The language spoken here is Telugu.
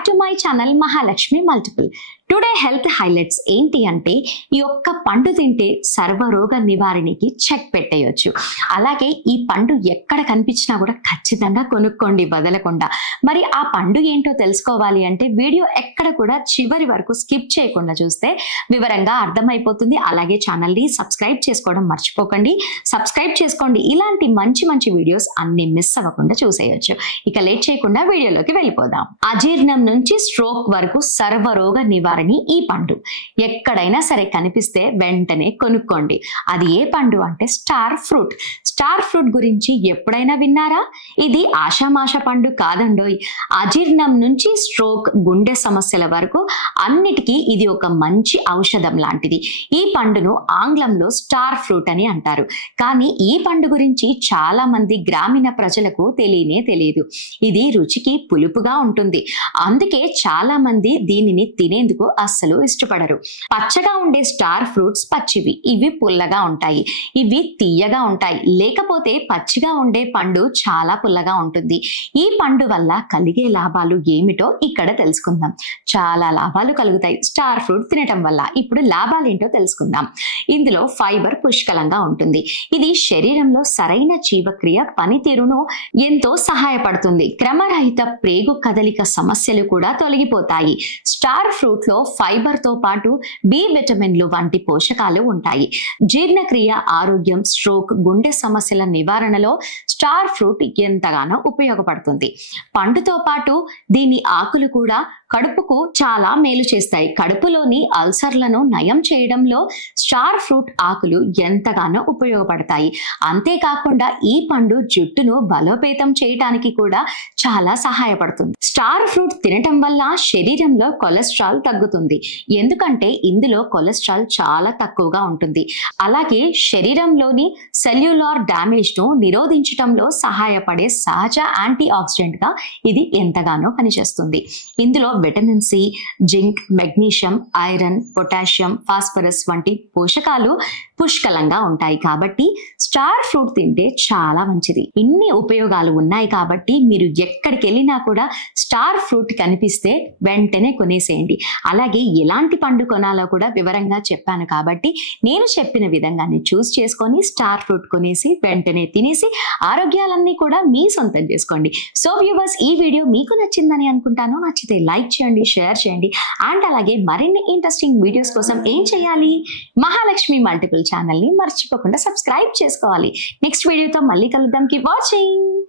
Back to my channel Mahalakshmi multiple. Today health highlights ఏంటి అంటే, ఈ ఒక్క పండు తింటే సర్వరోగ నివారణకి చెక్ పెట్టేయొచ్చు. అలాగే ఈ పండు ఎక్కడ కనిపించినా కూడా ఖచ్చితంగా కొనుక్కోండి వదలకుండా. మరి ఆ పండు ఏంటో తెలుసుకోవాలి అంటే వీడియో ఎక్కడ కూడా చివరి వరకు స్కిప్ చేయకుండా చూస్తే వివరంగా అర్థమైపోతుంది. అలాగే ఛానల్ని సబ్స్క్రైబ్ చేసుకోవడం మర్చిపోకండి. సబ్స్క్రైబ్ చేసుకోండి, ఇలాంటి మంచి మంచి వీడియోస్ అన్ని మిస్ అవ్వకుండా చూసేయొచ్చు. ఇక లేట్ చేయకుండా వీడియోలోకి వెళ్ళిపోదాం. అజీర్ణం నుంచి స్ట్రోక్ వరకు సర్వరోగ నివారణ ఈ పండు ఎక్కడైనా సరే కనిపిస్తే వెంటనే కొనుక్కోండి. అది ఏ పండు అంటే స్టార్ ఫ్రూట్. స్టార్ ఫ్రూట్ గురించి ఎప్పుడైనా విన్నారా? ఇది ఆషామాష పండు కాదండోయ్. అజీర్ణం నుంచి స్ట్రోక్, గుండె సమస్యల వరకు అన్నిటికీ ఇది ఒక మంచి ఔషధం లాంటిది. ఈ పండును ఆంగ్లంలో స్టార్ ఫ్రూట్ అని అంటారు. కానీ ఈ పండు గురించి చాలా మంది గ్రామీణ ప్రజలకు తెలియదు. ఇది రుచికి పులుపుగా ఉంటుంది. అందుకే చాలా మంది దీనిని తినేందుకు అస్సలు ఇష్టపడరు. పచ్చగా ఉండే స్టార్ ఫ్రూట్స్ పచ్చివి, ఇవి పుల్లగా ఉంటాయి. ఇవి తీయగా ఉంటాయి. లేకపోతే పచ్చిగా ఉండే పండు చాలా పుల్లగా ఉంటుంది. ఈ పండు వల్ల కలిగే లాభాలు ఏమిటో ఇక్కడ తెలుసుకుందాం. చాలా లాభాలు కలుగుతాయి స్టార్ ఫ్రూట్ తినటం వల్ల. ఇప్పుడు లాభాలు ఏంటో తెలుసుకుందాం. ఇందులో ఫైబర్ పుష్కలంగా ఉంటుంది. ఇది శరీరంలో సరైన జీవక్రియ పనితీరును ఎంతో సహాయపడుతుంది. క్రమరహిత ప్రేగు కదలిక సమస్యలు కూడా తొలగిపోతాయి. స్టార్ ఫ్రూట్ లో ఫైబర్ తో పాటు బి విటమిన్లు వంటి పోషకాలు ఉంటాయి. జీర్ణక్రియ, ఆరోగ్యం, స్ట్రోక్, గుండె సమస్యల నివారణలో స్టార్ ఫ్రూట్ ఎంతగానో ఉపయోగపడుతుంది. పండుతో పాటు దీని ఆకులు కూడా కడుపుకు చాలా మేలు చేస్తాయి. కడుపులోని అల్సర్లను నయం చేయడంలో స్టార్ ఫ్రూట్ ఆకులు ఎంతగానో ఉపయోగపడతాయి. అంతేకాకుండా ఈ పండు జుట్టును బలోపేతం చేయడానికి కూడా చాలా సహాయపడుతుంది. స్టార్ ఫ్రూట్ తినటం వల్ల శరీరంలో కొలెస్ట్రాల్ తగ్గుతుంది. ఎందుకంటే ఇందులో కొలెస్ట్రాల్ చాలా తక్కువగా ఉంటుంది. అలాగే శరీరంలోని సెల్యులార్ డ్యామేజ్ ను నిరోధించడంలో సహాయపడే సహజ యాంటీ ఆక్సిడెంట్ గా ఇది ఎంతగానో పనిచేస్తుంది. ఇందులో vitamin C, zinc, magnesium, iron, potassium, phosphorus వంటి పోషకాలు పుష్కలంగా ఉంటాయి. కాబట్టి స్టార్ ఫ్రూట్ తింటే చాలా మంచిది. ఇన్ని ఉపయోగాలు ఉన్నాయి కాబట్టి మీరు ఎక్కడికి వెళ్ళినా కూడా స్టార్ ఫ్రూట్ కనిపిస్తే వెంటనే కొనేసేయండి. అలాగే ఎలాంటి పండు కొనాలో కూడా వివరంగా చెప్పాను కాబట్టి నేను చెప్పిన విధంగానే చూస్ చేసుకొని స్టార్ ఫ్రూట్ కొనేసి వెంటనే తినేసి ఆరోగ్యాలన్నీ కూడా మీ సొంతం చేసుకోండి. సో వ్యూవర్స్, ఈ వీడియో మీకు నచ్చిందని అనుకుంటాను. నచ్చితే లైక్ చేయండి, షేర్ చేయండి. అండ్ అలాగే మరిన్ని ఇంట్రెస్టింగ్ వీడియోస్ కోసం ఏం చేయాలి? మహాలక్ష్మి మల్టిపుల్ ఛానల్ ని మర్చిపోకుండా సబ్స్క్రైబ్ చేసుకోవాలి. నెక్స్ట్ వీడియోతో మళ్ళీ కలుద్దాం. Keep watching.